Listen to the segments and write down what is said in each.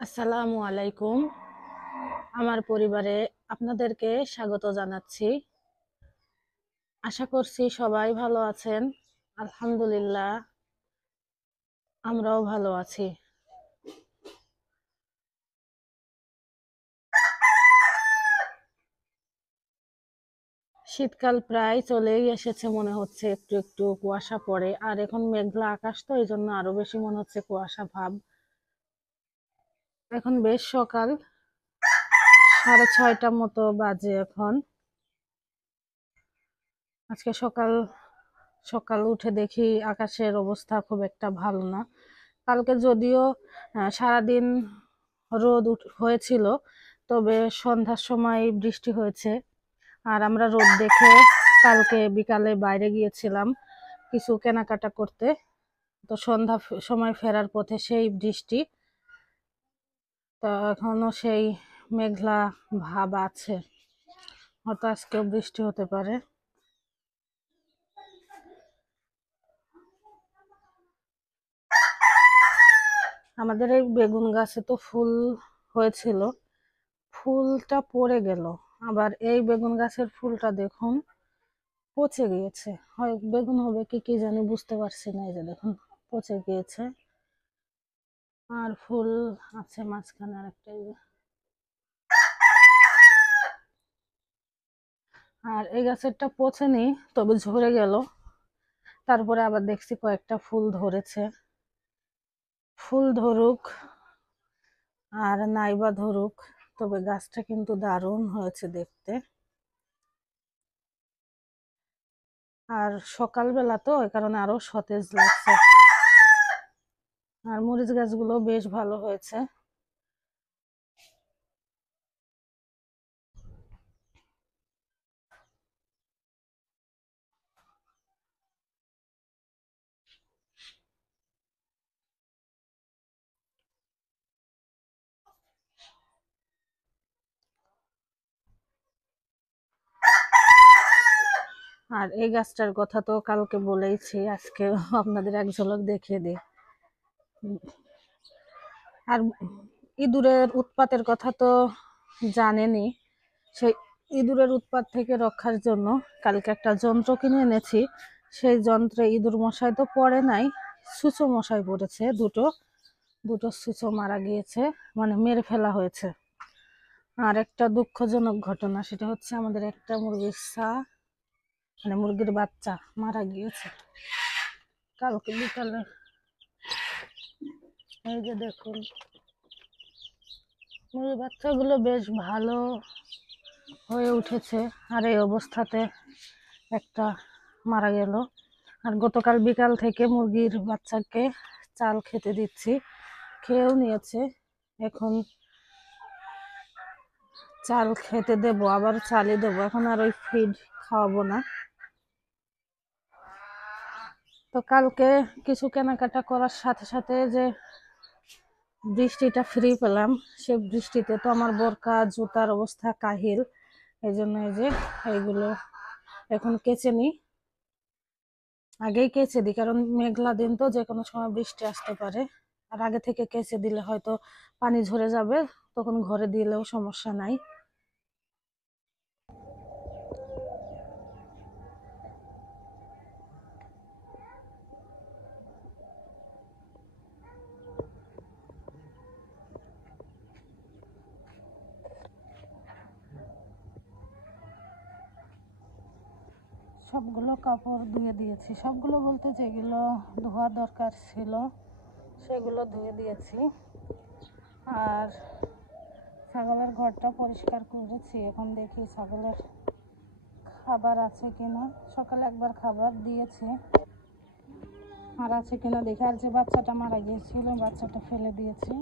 আসসালামু আলাইকুম। আমার পরিবারে আপনাদেরকে স্বাগত জানাচ্ছি। আশা করছি সবাই ভালো আছেন। আলহামদুলিল্লাহ, আমরাও ভালো আছি। শীতকাল প্রায় চলেই এসেছে মনে হচ্ছে, একটু একটু কুয়াশা পড়ে, আর এখন মেঘলা আকাশ, তো এই জন্য আরো বেশি মনে হচ্ছে কুয়াশা ভাব। এখন বেশ সকাল, 6:30 মতো বাজে এখন। আজকে সকাল সকাল উঠে দেখি আকাশের অবস্থা খুব একটা ভালো না। কালকে যদিও সারাদিন রোদ হয়েছিল, তবে সন্ধ্যার সময় বৃষ্টি হয়েছে। আর আমরা রোদ দেখে কালকে বিকালে বাইরে গিয়েছিলাম কিছু কেনাকাটা করতে। তো সন্ধ্যা সময় ফেরার পথে সেই বৃষ্টি, তো এখনো সেই মেঘলা ভাব আছে, হয়তো আজকেও বৃষ্টি হতে পারে। আমাদের এই বেগুন গাছে তো ফুল হয়েছিল, ফুলটা পড়ে গেল। আবার এই বেগুন গাছের ফুলটা দেখুন পচে গিয়েছে, হয় বেগুন হবে কি কি জানি, বুঝতে পারছি না। এই যে দেখুন পচে গিয়েছে, আর ফুল আছে মাঝখানে আরেকটা। আর এই গাছেরটা পচেনি, তবে ঝরে গেল। তারপরে আবার দেখছি কয়েকটা ফুল ধরেছে। ফুল ধরুক আর নাইবা ধরুক, তবে গাছটা কিন্তু দারুণ হয়েছে দেখতে। আর সকালবেলা তো এই কারণে আরো সতেজ লাগছে। আর মরিচ গাছগুলো বেশ ভালো হয়েছে। আর এই গাছটার কথা তো কালকে বলেইছি, আজকে আপনাদের এক ঝলক দেখিয়ে দিই। আর ইঁদুরের উৎপাতের কথা তো জানেনই। সেই ইঁদুরের উৎপাত থেকে রক্ষার জন্য কালকে একটা যন্ত্র কিনে এনেছি। সেই যন্ত্রে ইঁদুর মশাই তো পড়ে নাই, ছুঁচো মশাই পড়েছে। দুটো দুটো ছুঁচো মারা গিয়েছে, মানে মেরে ফেলা হয়েছে। আর একটা দুঃখজনক ঘটনা, সেটা হচ্ছে আমাদের একটা মুরগির মানে মুরগির বাচ্চা মারা গিয়েছে কালকে বিকালে। এই যে দেখুন, মুরগির বাচ্চাগুলো বেশ ভালো হয়ে উঠেছে, আর এই অবস্থাতে একটা মারা গেল। আর গতকাল বিকাল থেকে মুরগির বাচ্চাকে চাল খেতে দিচ্ছি, খেয়েও নিয়েছে। এখন চাল খেতে দেবো, আবার চালই দেবো, এখন আর ওই ফিড খাওয়াবো না। তো কালকে কিছু কেনাকাটা করার সাথে সাথে যে বৃষ্টিটা ফ্রি পেলাম, সে বৃষ্টিতে তো আমার বোরকা জুতার অবস্থা কাহিল। এই জন্য এই যে এইগুলো এখন কেচে নিই, আগেই কেচে দিই, কারণ মেঘলা দিন তো, যে কোনো সময় বৃষ্টি আসতে পারে। আর আগে থেকে কেচে দিলে হয়তো পানি ঝরে যাবে, তখন ঘরে দিলেও সমস্যা নাই। সবগুলো কাপড় ধুয়ে দিয়েছি, সবগুলো বলতে যেগুলো ধোয়া দরকার ছিল সেগুলো ধুয়ে দিয়েছি। আর ছাগলের ঘরটা পরিষ্কার করেছি, এখন দেখি ছাগলের খাবার আছে কিনা। সকালে একবার খাবার দিয়েছি, আর আছে কিনা দেখি। আর যে বাচ্চাটা মারা গিয়েছিল, বাচ্চাটা ফেলে দিয়েছি।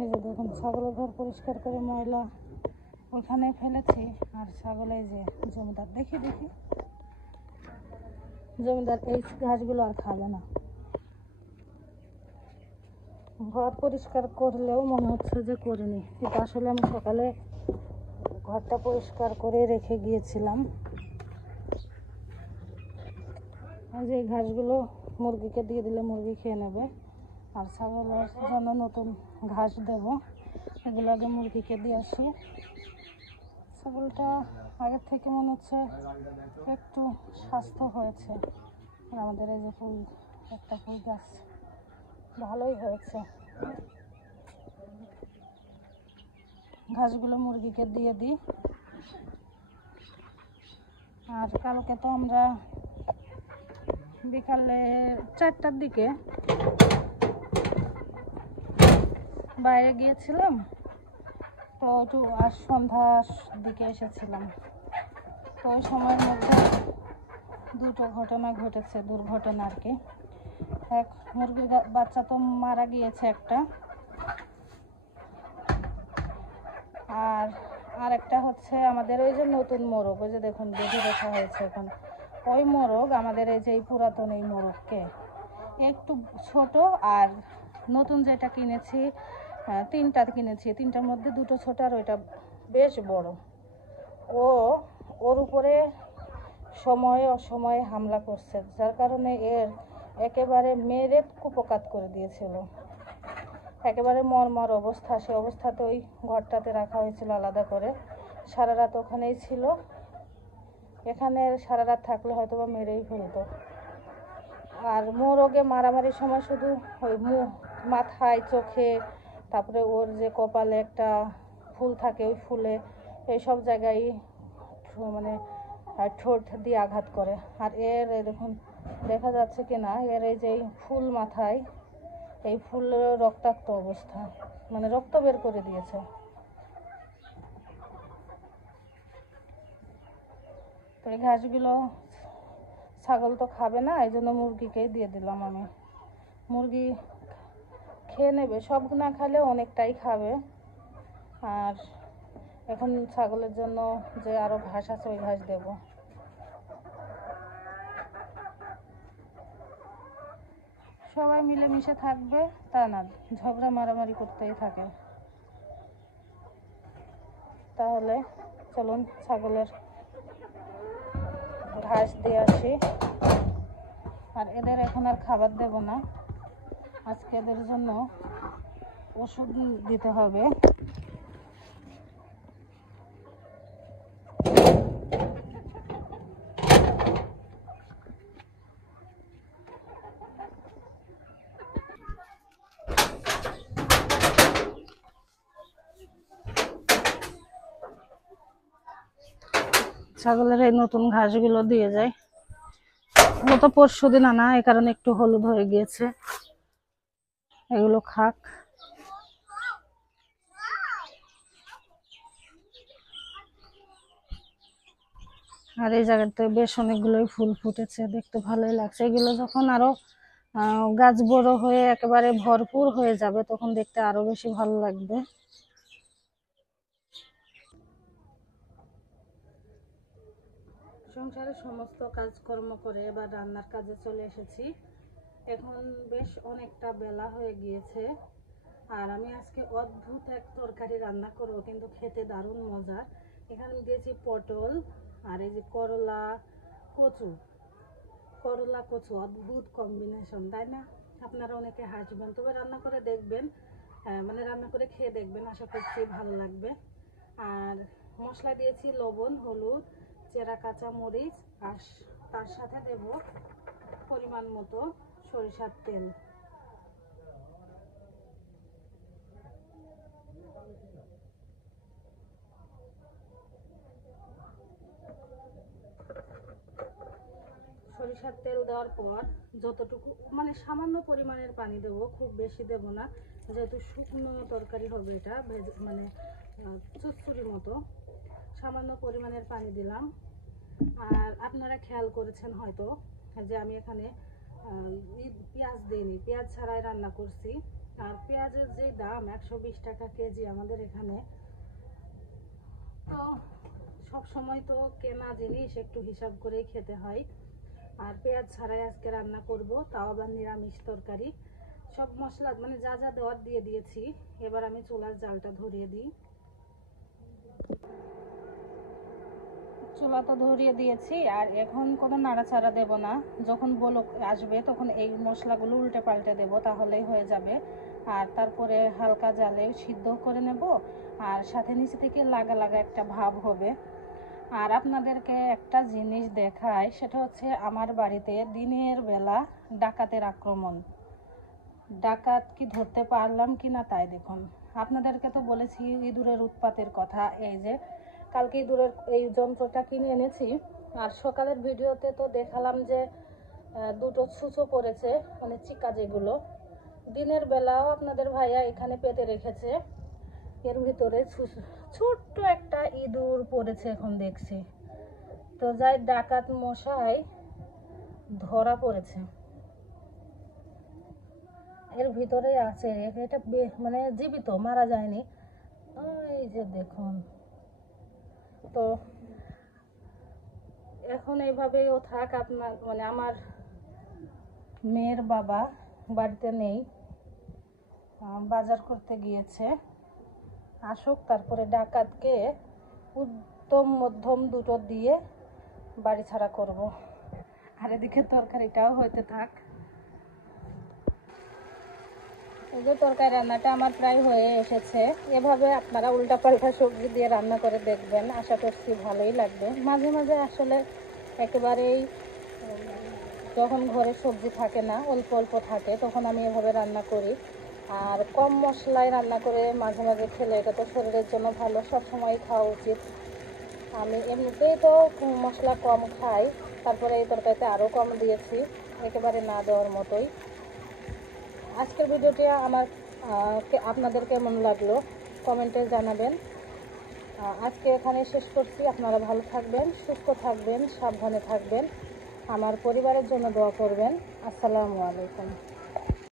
এই যে দেখুন, ছাগলের ঘর পরিষ্কার করে ময়লা ওখানে ফেলেছি। আর ছাগল এই যে জমিদার, দেখি দেখি, জমিদার এই ঘাসগুলো আর খাবে না। ঘর পরিষ্কার করলেও মনে হচ্ছে যে করিনি, কিন্তু আসলে আমি সকালে ঘরটা পরিষ্কার করে রেখে গিয়েছিলাম। আর যে ঘাসগুলো মুরগিকে দিয়ে দিলে মুরগি খেয়ে নেবে, আর ছাগলের জন্য নতুন ঘাস দেব। এগুলো আগে মুরগিকে দিয়ে আসি। ছাগলটা আগের থেকে মনে হচ্ছে একটু স্বাস্থ্য হয়েছে। আর আমাদের এই যে ফুল, একটা ফুল গাছ ভালোই হয়েছে। ঘাসগুলো মুরগিকে দিয়ে দিই। আর কালকে তো আমরা বিকালে 4টার দিকে বাইরে গিয়েছিলাম, তো একটু আর সন্ধ্যার দিকে এসেছিলাম। তো ওই সময়ের মধ্যে দুটো ঘটনা ঘটেছে, দুর্ঘটনা আর কি। এক মুরগির বাচ্চা তো মারা গিয়েছে একটা, আর একটা হচ্ছে আমাদের ওই যে নতুন মোরগ, ওই যে দেখুন বেঁধে রাখা হয়েছে এখন, ওই মোরগ আমাদের এই যে পুরাতন এই মোরগকে একটু ছোট, আর নতুন যেটা কিনেছি 3টা কিনেছি, 3টার মধ্যে 2টো ছোট আর ওইটা বেশ বড়। ওর উপরে সময়ে অসময়ে হামলা করছে, যার কারণে এর একেবারে মেরে কুপকাত করে দিয়েছিল। একেবারে মরমর অবস্থা। সে অবস্থাতে ওই ঘরটাতে রাখা হয়েছিল আলাদা করে। সারা রাত ওখানেই ছিল। এখানে সারা রাত থাকলে হয়তো বা মেরেই ফেলতো। আর মোরগে মারামারির সময় শুধু ওই মাথায়, চোখে, তারপরে ওর যে কপালে একটা ফুল থাকে, ওই ফুলে, এইসব জায়গায় মানে ঠোঁট দিয়ে আঘাত করে। আর এর দেখুন দেখা যাচ্ছে কি না, এর এই যে ফুল মাথায়, এই ফুল রক্তাক্ত অবস্থা, মানে রক্ত বের করে দিয়েছে। তো এই ঘাসগুলো ছাগল তো খাবে না, এই জন্য মুরগিকেই দিয়ে দিলাম আমি। মুরগি খেয়ে নেবে, সব না খেলে অনেকটাই খাবে। আর এখন ছাগলের জন্য যে আরো ঘাস আছে, ওই ঘাস দেব। সবাই মিলেমিশে থাকবে তা না, ঝগড়া মারামারি করতেই থাকে। তাহলে চলুন ছাগলের ঘাস দিয়ে আসি। আর এদের এখন আর খাবার দেব না, আজকে এদের জন্য ওষুধ দিতে হবে। ছাগলের এই নতুন ঘাসগুলো দিয়ে যায়। গত পরশুদিন আনা, এই কারণে একটু হলুদ হয়ে গিয়েছে। এগুলো খাক। আর এই জায়গাতে বেশ অনেকগুলোই ফুল ফুটেছে, দেখতে ভালোই লাগছে। এগুলো যখন আরো গাছ বড় হয়ে একেবারে ভরপুর হয়ে যাবে, তখন দেখতে আরো বেশি ভালো লাগবে। সংসারের সমস্ত কাজকর্ম করে এবার রান্নার কাজে চলে এসেছি। এখন বেশ অনেকটা বেলা হয়ে গিয়েছে। আর আমি আজকে অদ্ভুত এক তরকারি রান্না করব, কিন্তু খেতে দারুণ মজার। এখানে দিয়েছি পটল, আর এই যে করলা কচু। করলা কচু অদ্ভুত কম্বিনেশন, তাই না? আপনারা অনেকে হাসবেন, তবে রান্না করে দেখবেন, মানে রান্না করে খেয়ে দেখবেন, আশা করছি ভালো লাগবে। আর মশলা দিয়েছি লবণ, হলুদ, চেরা কাঁচা মরিচ, আর তার সাথে দেব পরিমাণ মতো সরিষার তেল। সরিষার তেল দেওয়ার পর যতটুকু, মানে সামান্য পরিমাণের পানি দেব, খুব বেশি দেব না, যেহেতু শুকনো তরকারি হবে এটা, মানে চচ্চড়ি মতো। সামান্য পরিমাণের পানি দিলাম। আর আপনারা খেয়াল করেছেন হয়তো যে আমি এখানে পেঁয়াজ দিইনি, পেঁয়াজ ছাড়াই রান্না করছি। আর পেঁয়াজের যে দাম 120 টাকা কেজি আমাদের এখানে, তো সব সময় তো কেনা জিনিস একটু হিসাব করেই খেতে হয়। আর পেঁয়াজ ছাড়াই আজকে রান্না করব, তাও আবার নিরামিষ তরকারি। সব মশলা মানে যা যা দেওয়ার দিয়ে দিয়েছি। এবার আমি চুলার জালটা ধরিয়ে দিই। চুলা তো ধরিয়ে দিয়েছি, আর এখন কোনো নাড়াচাড়া দেব না। যখন বলক আসবে তখন এই মশলাগুলো উল্টে পাল্টে দেব, তাহলেই হয়ে যাবে। আর তারপরে হালকা জালে সিদ্ধ করে নেব, আর সাথে নিচে থেকে লাগা লাগা একটা ভাব হবে। আর আপনাদেরকে একটা জিনিস দেখাই, সেটা হচ্ছে আমার বাড়িতে দিনের বেলা ডাকাতের আক্রমণ। ডাকাত কি ধরতে পারলাম কি না তাই দেখুন। আপনাদেরকে তো বলেছি ইঁদুরের উৎপাতের কথা। এই যে কালকে ইঁদুরের এই যন্ত্রটা কিনে এনেছি, আর সকালের ভিডিওতে তো দেখালাম যে দুটো ছুঁচো পড়েছে, মানে চিকা যেগুলো। দিনের বেলাও আপনাদের ভাইয়া এখানে পেতে রেখেছে, এর ভিতরে ছোট্ট একটা ইঁদুর পড়েছে এখন দেখছি। তো যাই ডাকাত মশাই ধরা পড়েছে, এর ভিতরে আছে। এটা মানে জীবিত, মারা যায়নি। এই যে দেখুন। তো এখন এইভাবেই ও থাক। আপনার মানে আমার মেয়ের বাবা বাড়িতে নেই, বাজার করতে গিয়েছে। আসুক, তারপরে ডাকাতকে উত্তম মধ্যম দুটো দিয়ে বাড়ি ছাড়া করব। আর এদিকে তরকারিটাও হইতে থাক। এই যে তরকারি রান্নাটা আমার প্রায় হয়ে এসেছে। এভাবে আপনারা উল্টাপাল্টা সবজি দিয়ে রান্না করে দেখবেন, আশা করছি ভালোই লাগবে। মাঝে মাঝে আসলে একেবারেই যখন ঘরে সবজি থাকে না, অল্প অল্প থাকে, তখন আমি এভাবে রান্না করি। আর কম মশলায় রান্না করে মাঝে মাঝে খেলে এটা তো শরীরের জন্য ভালো, সবসময় খাওয়া উচিত। আমি এমনিতেই তো মশলা কম খাই, তারপরে এই তরকারিতে আরও কম দিয়েছি, একেবারে না দেওয়ার মতোই। আজকের ভিডিওটি আপনাদের কেমন লাগলো কমেন্টে জানাবেন। আজকে এখানে শেষ করছি। আপনারা ভালো থাকবেন, সুস্থ থাকবেন, সাবধানে থাকবেন। আমার পরিবারের জন্য দোয়া করবেন। আসসালামু আলাইকুম।